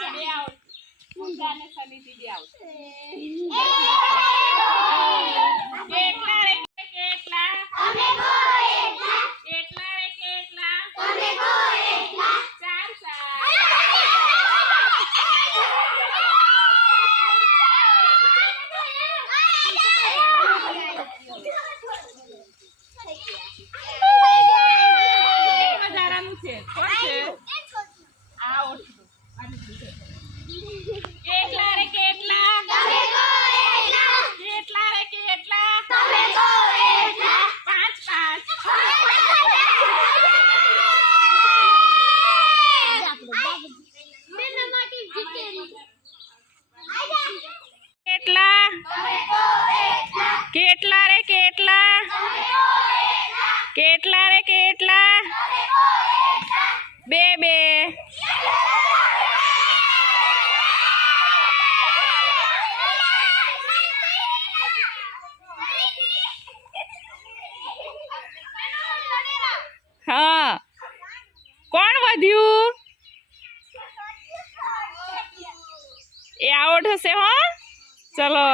Adeus. Não dá nessa medida de alto. કેટલા રે કેટલા 2 2 હા કોણ વધ્યું એ આવડ છે હો ચલો